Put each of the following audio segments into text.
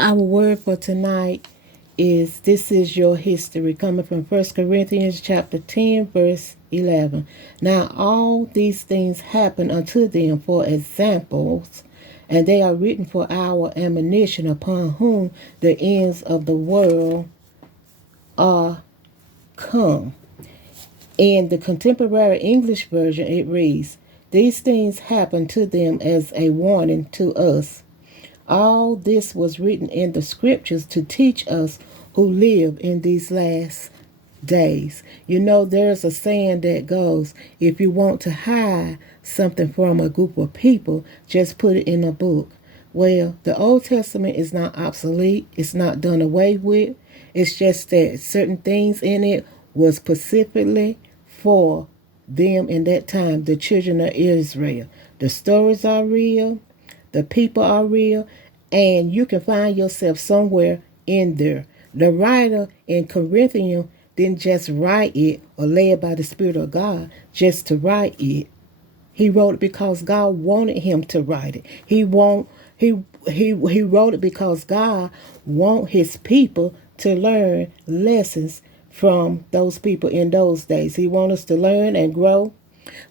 Our word for tonight is this is your history, coming from 1 Corinthians chapter 10 verse 11. Now all these things happen unto them for examples, and they are written for our admonition, upon whom the ends of the world are come. In the contemporary English version, it reads, these things happen to them as a warning to us. All this was written in the scriptures to teach us who live in these last days. You know, there's a saying that goes, if you want to hide something from a group of people, just put it in a book. Well, the Old Testament is not obsolete. It's not done away with. It's just that certain things in it was specifically for them in that time, the children of Israel. The stories are real. The people are real. And you can find yourself somewhere in there. The writer in Corinthians didn't just write it or led by the Spirit of God just to write it. He wrote it because God wanted him to write it. He wrote it because God wanted his people to learn lessons from those people in those days. He wants us to learn and grow.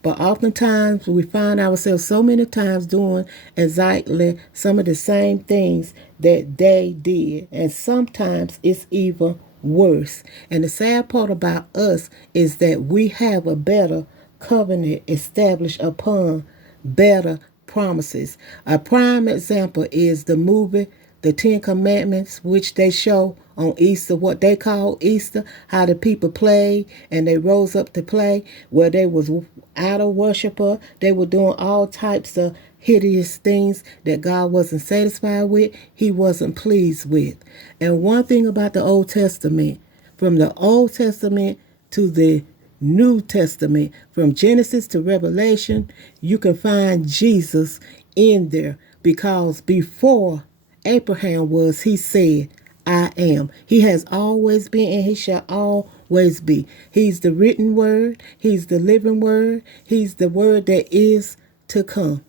But oftentimes we find ourselves so many times doing exactly some of the same things that they did. And sometimes it's even worse. And the sad part about us is that we have a better covenant established upon better promises. A prime example is the movie The Ten Commandments, which they show on Easter, what they call Easter, how the people played and they rose up to play, where they was idol worshiper. They were doing all types of hideous things that God wasn't satisfied with. He wasn't pleased with. And one thing about the Old Testament, from the Old Testament to the New Testament, from Genesis to Revelation, you can find Jesus in there, because before Abraham was, he said, I am. He has always been and he shall always be. He's the written word. He's the living word. He's the word that is to come.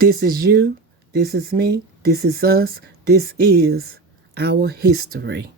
This is you. This is me. This is us. This is our history.